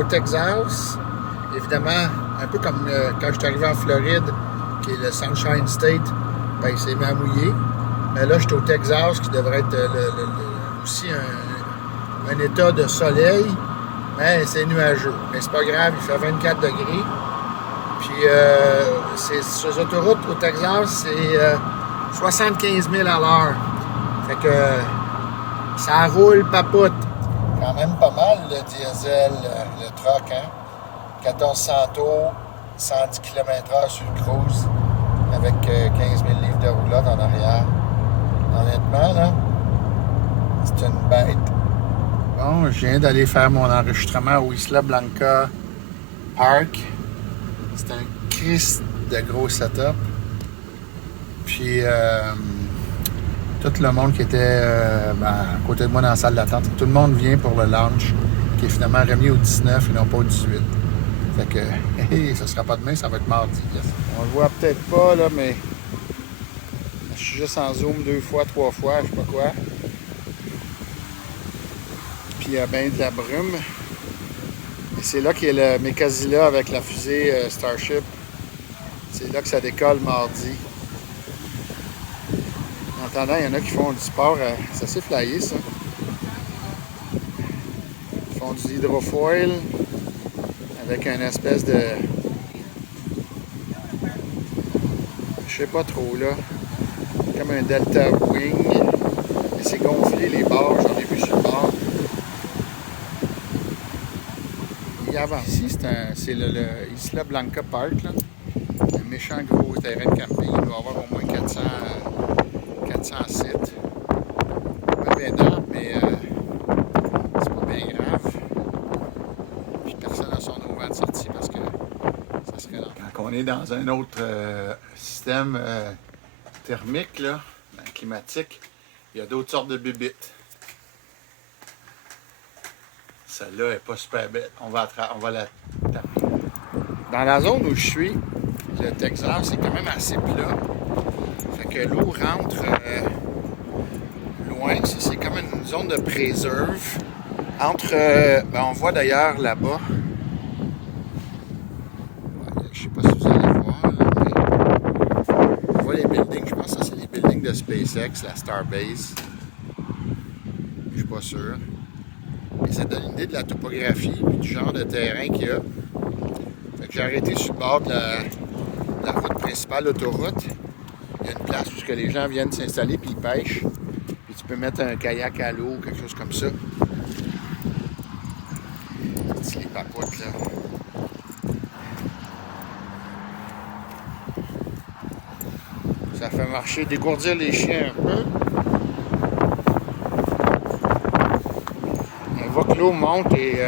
au Texas. Évidemment, un peu comme quand je suis arrivé en Floride, qui est le Sunshine State, ben, il s'est mis à mouiller. Mais là, je suis au Texas, qui devrait être aussi un état de soleil, mais c'est nuageux. Mais c'est pas grave, il fait 24 degrés. Puis, ces autoroutes au Texas, c'est 75 000 à l'heure. Fait que ça roule papoute. Quand même pas mal, le diesel, le truck, hein? 1400 tours, 110 km/h sur le cruise, avec 15 000 livres de roulotte en arrière. Honnêtement, là, c'est une bête. Bon, je viens d'aller faire mon enregistrement au Isla Blanca Park. C'est un Christ de gros setup. Puis, tout le monde qui était à côté de moi dans la salle d'attente, tout le monde vient pour le launch, qui est finalement remis au 19 et non pas au 18. Fait que, ça sera pas demain, ça va être mardi. Yes. On le voit peut-être pas, là, mais je suis juste en zoom 2 fois, 3 fois, je sais pas quoi. Puis il y a bien de la brume. Et c'est là qu'il y a le Mekazila avec la fusée Starship. C'est là que ça décolle mardi. En attendant, il y en a qui font du sport. C'est assez flyé, ça. Ils font du hydrofoil avec une espèce de... Je sais pas trop, là. Comme un Delta Wing. Et c'est gonflé, les bords. J'en ai vu sur le bord. Il avance. Ici, c'est le Isla Blanca Park, là. Un méchant gros terrain de camping. Il doit y avoir au moins 400 sites. Pas bien d'arbres, mais c'est pas bien grave. Puis personne n'a son auvent de sortie parce que ça serait long. Quand on est dans un autre système thermique, là, climatique, il y a d'autres sortes de bibites. Celle-là n'est pas super belle. On va la taper. Dans la zone où je suis, le Texas, c'est quand même assez plat. Fait que l'eau rentre loin. C'est comme une zone de préserve. Entre... on voit d'ailleurs là-bas. Je sais pas si vous allez voir, mais on voit les buildings. Je pense que ça, c'est les buildings de SpaceX, la Starbase. Je suis pas sûr. Et ça donne une idée de la topographie et du genre de terrain qu'il y a. Fait que j'ai arrêté sur le bord de la route principale, l'autoroute. Il y a une place où que les gens viennent s'installer puis ils pêchent. Puis tu peux mettre un kayak à l'eau ou quelque chose comme ça. C'est les papoutes, là. Ça fait marcher, dégourdir les chiens un peu. On voit que l'eau monte et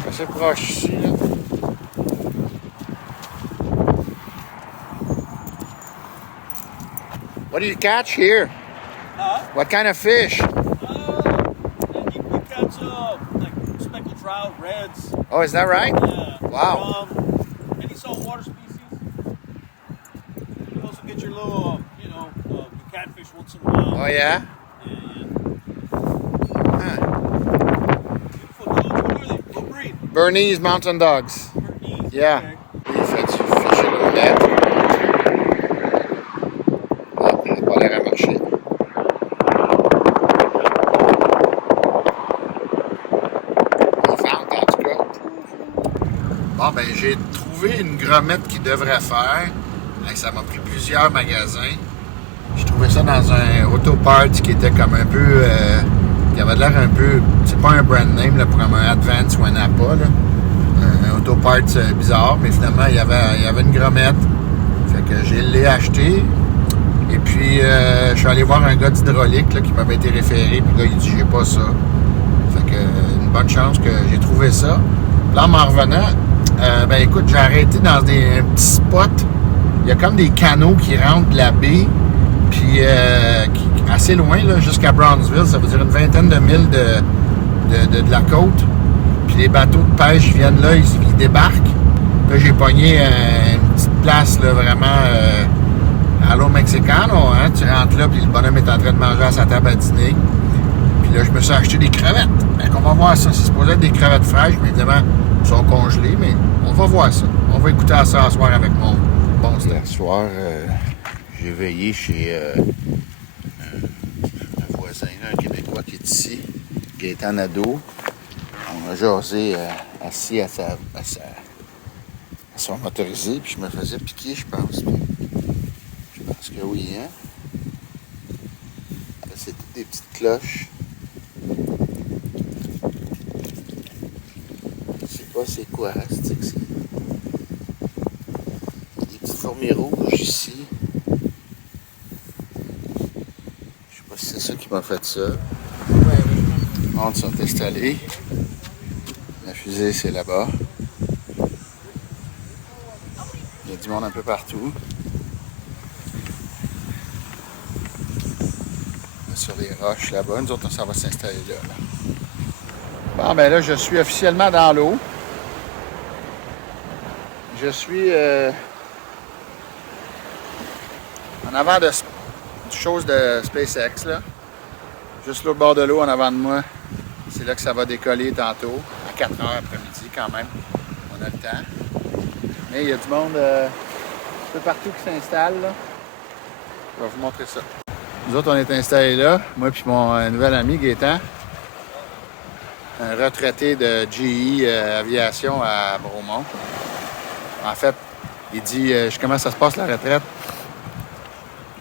c'est assez proche ici, là. What do you catch here? Huh? What kind of fish? You catch like speckled trout, reds. Oh, is that right? Yeah. Wow. Any saltwater species. You also get your little, catfish once in a while. Oh, yeah? Huh. Beautiful dogs. What are they? What breed? Bernese Mountain Dogs. Bernese. Yeah. Okay. Il fait du fishing au net. Ah, ça n'a pas l'air à marcher. On vente, en tout cas. Bon, ben, j'ai trouvé une gromette qui devrait faire. Ça m'a pris plusieurs magasins. J'ai trouvé ça dans un Autoparts qui était comme un peu... qui avait l'air un peu... C'est pas un brand name, là, pour un Advance ou un Napa, là. Un Autoparts bizarre, mais finalement, il y avait une gromette. Fait que je l'ai acheté. Et puis, je suis allé voir un gars d'hydraulique là, qui m'avait été référé. Puis là, il dit, j'ai pas ça. Fait que, une bonne chance que j'ai trouvé ça. Puis là, en m'en revenant, ben écoute, j'ai arrêté dans un petit spot. Il y a comme des canaux qui rentrent de la baie. Puis, assez loin, là, jusqu'à Brownsville. Ça veut dire une vingtaine de milles de la côte. Puis les bateaux de pêche viennent là, ils débarquent. Là, j'ai pogné une petite place, là, vraiment à l'eau Mexicano, hein. Tu rentres là, puis le bonhomme est en train de manger à sa table à dîner. Puis là, je me suis acheté des crevettes. Donc, on va voir ça. C'est supposé être des crevettes fraîches, mais évidemment, elles sont congelées, mais on va voir ça. On va écouter ça ce soir avec mon bon steak. Ce soir, j'ai veillé chez un voisin, là, un Québécois qui est ici, Gaétan Nadeau. On a jasé assis à son motorisé, puis je me faisais piquer, je pense. Je pense que oui, hein? Là, c'est toutes des petites cloches. Je sais pas c'est quoi, c'est que c'est. Des petites fourmis rouges ici. Je sais pas si c'est ça qui m'a fait ça. Les mondes sont installés. La fusée, c'est là-bas. Il y a du monde un peu partout. Sur les roches là-bas. Nous autres, ça va s'installer là. Bon, ben là, je suis officiellement dans l'eau. Je suis en avant de chose de SpaceX, là. Juste l'autre bord de l'eau, en avant de moi. C'est là que ça va décoller tantôt. À 4 heures après-midi, quand même. On a le temps. Mais il y a du monde un peu partout qui s'installe, là. Je vais vous montrer ça. Nous autres, on est installés là. Moi et mon nouvel ami, Gaétan. Un retraité de GE Aviation à Bromont. En fait, il dit comment ça se passe la retraite?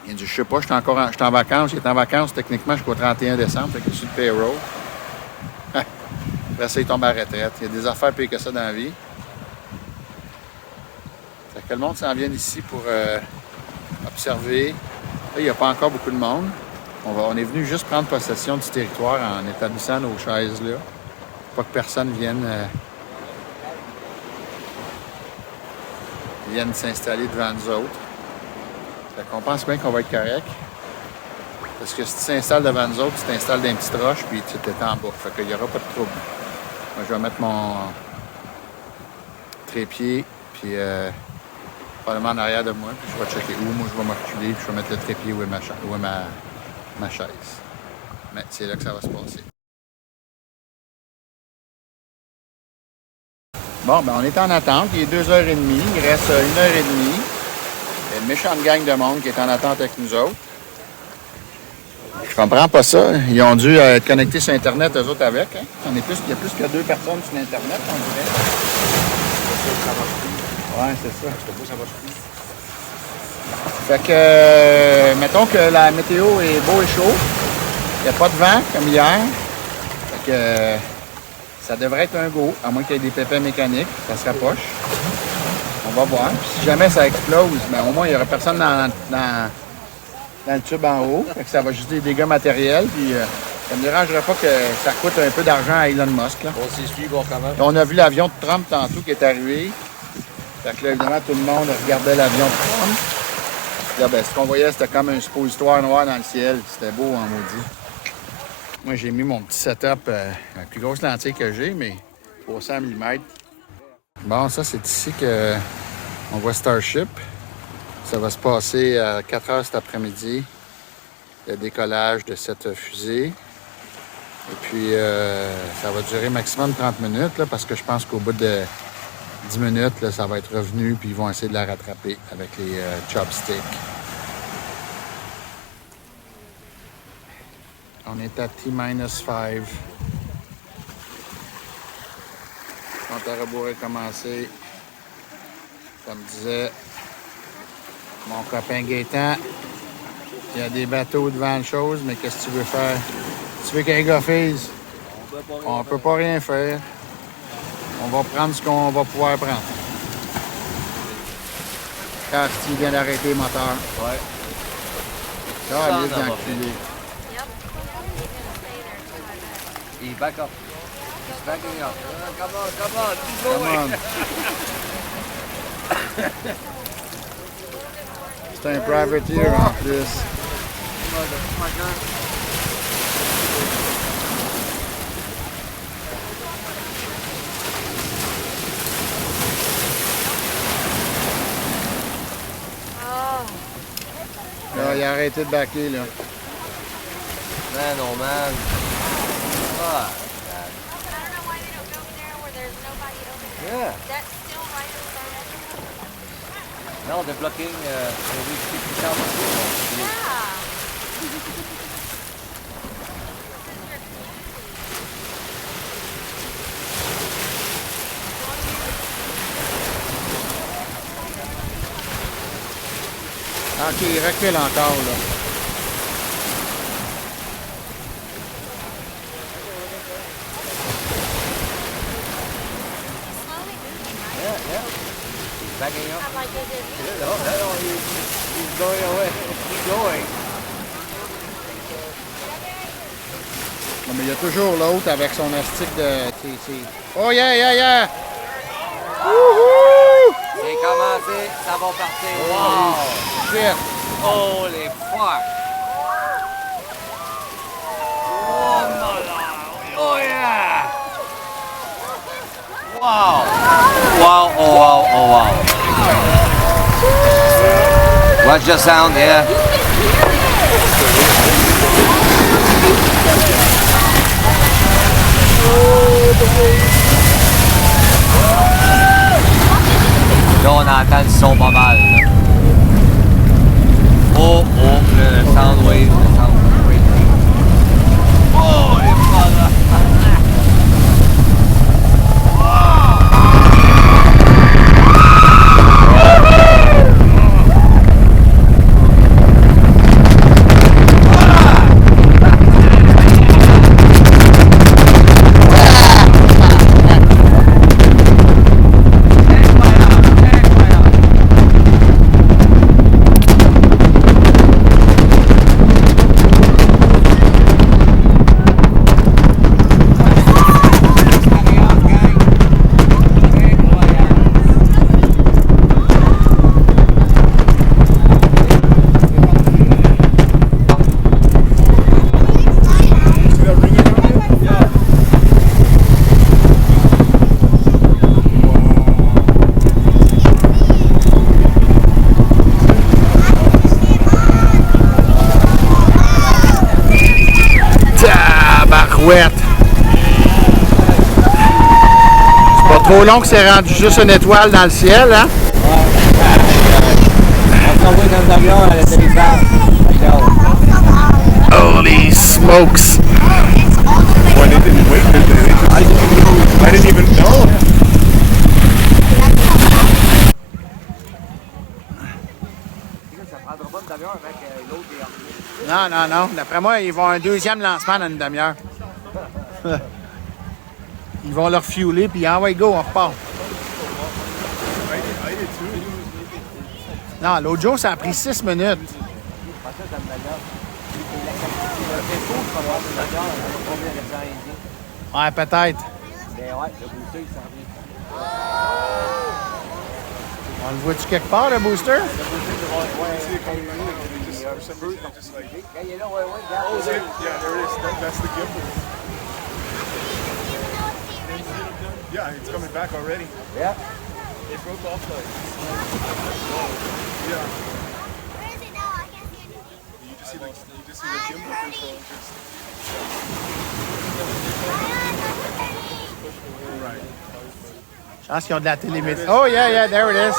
Il dit, je sais pas, je suis en vacances. Il est en vacances techniquement jusqu'au 31 décembre, fait qu'il est sur le payroll. Après ça, il tombe à la retraite. Il y a des affaires pires que ça dans la vie. Fait que le monde s'en vient ici pour observer. Là, il n'y a pas encore beaucoup de monde. On est venu juste prendre possession du territoire en établissant nos chaises là. Pas que personne vienne s'installer devant nous autres. Fait qu'on pense bien qu'on va être correct. Parce que si tu t'installes devant nous autres, tu t'installes dans une petite roche puis tu t'es en bas. Fait qu'il n'y aura pas de trouble. Moi, je vais mettre mon trépied puis probablement en arrière de moi. Puis je vais checker où. Moi, je vais me reculer puis je vais mettre le trépied où est ma chaise. Mais c'est là que ça va se passer. Bon, ben on est en attente. Il est 2h30. Il reste 1h30. Il y a une méchante gang de monde qui est en attente avec nous autres. Je comprends pas ça. Ils ont dû être connectés sur Internet, eux autres, avec. Hein? Il y a plus que 2 personnes sur Internet, on dirait. Ouais, c'est ça. Fait que, mettons que la météo est beau et chaud. Il n'y a pas de vent, comme hier. Fait que, ça devrait être un go, à moins qu'il y ait des pépins mécaniques. Ça se rapproche. On va voir. Puis si jamais ça explose, ben, au moins, il n'y aura personne dans le tube en haut. Fait que ça va juste des dégâts matériels. Puis ça ne me dérangerait pas que ça coûte un peu d'argent à Elon Musk. Là. On s'essuie, bon, quand même. On a vu l'avion de Trump tantôt qui est arrivé. Fait que là, évidemment, tout le monde regardait l'avion de Trump. Puis là, ben, ce qu'on voyait, c'était comme un suppositoire noir dans le ciel. C'était beau en maudit. Moi, j'ai mis mon petit setup, la plus grosse lentille que j'ai, mais 300 mm. Bon, ça, c'est ici qu'on voit Starship. Ça va se passer à 4 heures cet après-midi, le décollage de cette fusée. Et puis, ça va durer maximum 30 minutes, là, parce que je pense qu'au bout de 10 minutes, là, ça va être revenu, puis ils vont essayer de la rattraper avec les chopsticks. On est à T-5. Compte à rebours est commencé. Comme disait mon copain Gaétan, il y a des bateaux devant le chose, mais qu'est-ce que tu veux faire? Tu veux qu'un gars fasse? On peut pas rien faire. On va prendre ce qu'on va pouvoir prendre. Quand Steve vient d'arrêter le moteur. Ouais. Là, il est enculé. He's back up. He's backing up. Come on, keep Come going. on. C'est un privateer en plus. Là, il a arrêté de backer, là. Man, oh man. Ah, I don't know why they don't go there where there's nobody over there. yeah. That's still right over there. No, they're blocking maybe 50,000 people. Yeah. Ok, il recule encore, là. Slowly moving, right? Yeah, yeah. He's backing up. I'm like, is it No, no, he's going away. He's going. Non, mais il y a toujours l'autre avec son astique de TC. Oh, yeah, yeah, yeah! Wouhou! C'est commencé, ça va partir. Wow! Shit! Holy fuck! Oh no, no. Oh yeah! Wow! Wow, oh wow, oh wow. Watch the sound, yeah. Là, on entend le son pas mal. Là. Oh, oh, le sound wave, le sound wave. Oh, les voilà. Tabarouette! C'est pas trop long que c'est rendu juste une étoile dans le ciel, hein? On s'envoie dans l'avion à l'atterrissage. Holy smokes! Well, they didn't wait. I didn't even know. Ça prendra pas d'avion avec l'autre et Non, non, non. D'après moi, ils vont un deuxième lancement dans une demi-heure. Ils vont leur fueler, puis envoie go, on repart. I did too. Non, l'autre jour, ça a pris 6 minutes. Ouais, peut-être. Mais ouais, le booster, il s'en vient. On le voit-tu quelque part, le booster? Quand il est là, ouais, ouais, regarde. Yeah, there it is. That's the gimbal. Yeah, it's coming back already. Yeah. It broke off like. Yeah. Where is it now? I can't see anything. You just see the gimbal control just. Right. Je pense qu'ils ont de la télémétrie. Oh, yeah, yeah, there it is.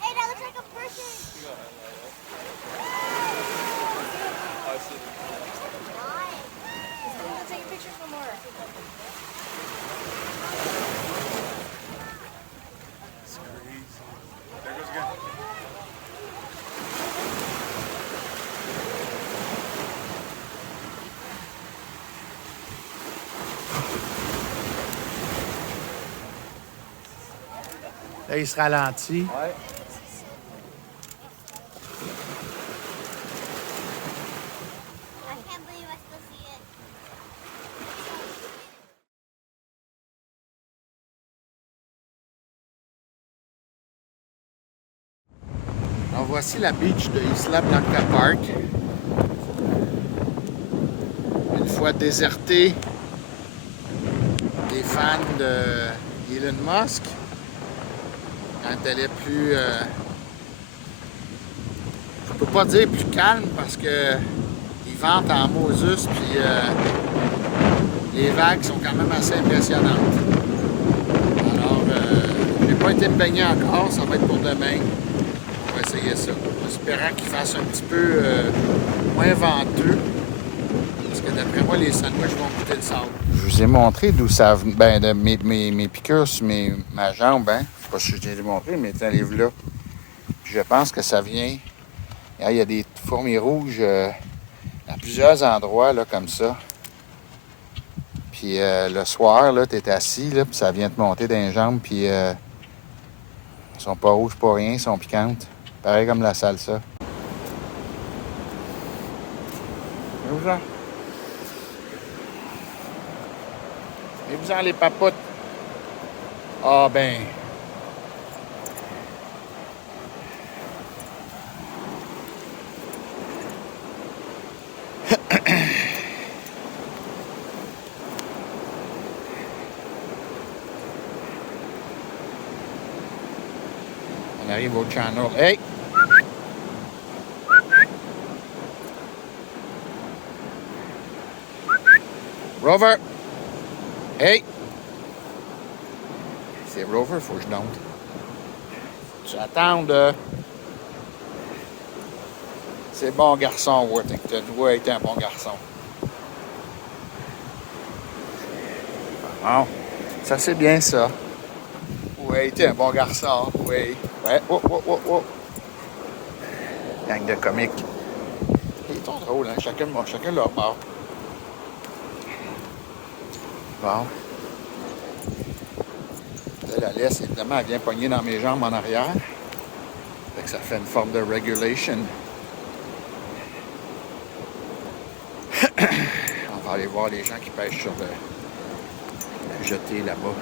Hey, that looks like a person. Let's take a picture for more. It's crazy. There goes again. Là, il se ralentit. Ouais. I can't believe I still see it. Alors, voici la beach de Isla Blanca Park. Une fois désertée des fans de Elon Musk, quand elle est plus Je peux pas dire plus calme parce que ils ventent en Moses, puis les vagues sont quand même assez impressionnantes. Alors, j'ai pas été me baigner encore, ça va être pour demain. On va essayer ça. En espérant qu'il fasse un petit peu moins venteux. Parce que d'après moi, les sandwichs vont goûter le sable. Je vous ai montré d'où ça venait. Ben, de mes piqûres sur ma jambe, hein. Je sais pas si je t'ai montré, mais tiens, livre-là. Puis je pense que ça vient. Il y a des fourmis rouges à plusieurs endroits, là, comme ça. Puis le soir, là, t'es assis, là, puis ça vient te monter dans les jambes, puis elles sont pas rouges, pas rien, elles sont piquantes. Pareil comme la salsa. Vous-en. Et vous en les papotes. Ah ben. On arrive au channel. Hey! Rover! Hey! C'est Rover, faut que je dompte. Faut que tu attendes. C'est bon garçon, Worthington. Ouais, t'es un bon garçon. Bon, ça c'est bien ça. Oui, t'es un bon garçon. Oui. Ouais. Oh, oh, oh, oh. Gang de comiques. Ils sont drôles, hein? Chacun leur bord. Bon. Là, la laisse, évidemment, elle vient pogner dans mes jambes en arrière. Fait que ça fait une forme de regulation. On va aller voir les gens qui pêchent sur le jeté là-bas.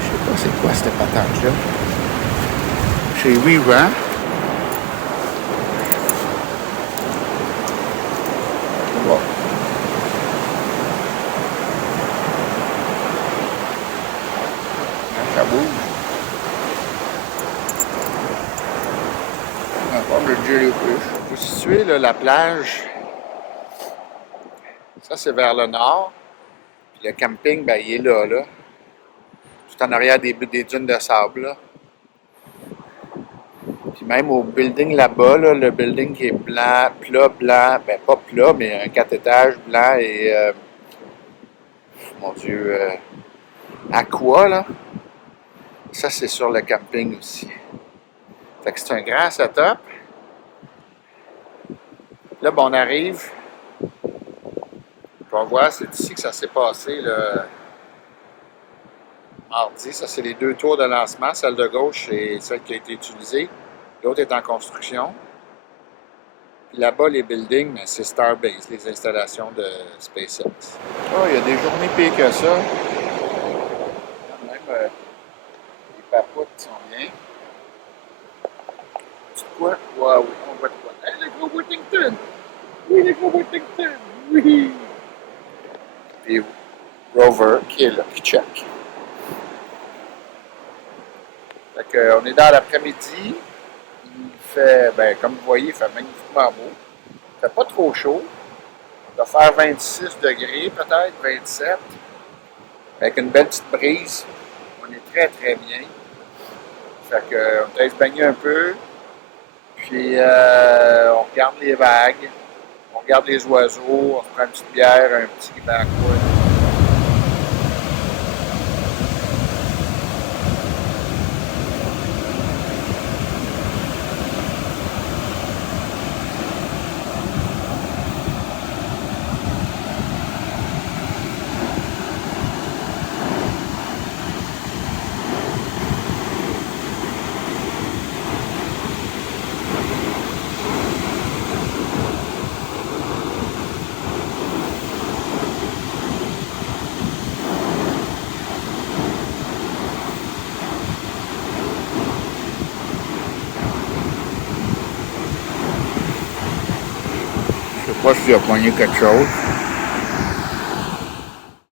Je sais pas c'est quoi cette patente-là. C'est vivant. Bon. Ça bouge. Encore le jellyfish. Vous situez là, la plage. Ça, c'est vers le nord. Puis le camping, ben, il est là, là. Tout en arrière des dunes de sable, là. Puis même au building là-bas, là, le building qui est blanc, plat, blanc, ben pas plat, mais un 4 étages blanc et, mon Dieu, aqua, là. Ça, c'est sur le camping aussi. Fait que c'est un grand setup. Là, ben, on arrive. On voit, c'est ici que ça s'est passé le mardi. Ça, c'est les deux tours de lancement. Celle de gauche, c'est celle qui a été utilisée. L'autre est en construction. Puis là-bas, les buildings, c'est Starbase, les installations de SpaceX. Oh, il y a des journées pires que ça. Même les papoutes sont bien. Tu vois? Wow, oui, on voit de quoi. Hey, le gros Worthington! Oui, le gros Worthington! Oui! Puis Rover qui est là, qui check. Fait qu'on est dans l'après-midi. Il fait, ben, comme vous voyez, il fait magnifiquement beau. Il fait pas trop chaud. Il va faire 26 degrés, peut-être, 27. Avec une belle petite brise. On est très, très bien. Fait qu'on va se baigner un peu. Puis, on regarde les vagues. On regarde les oiseaux. On se prend une petite bière, un petit backwood. Je sais pas s'il a pogné quelque chose.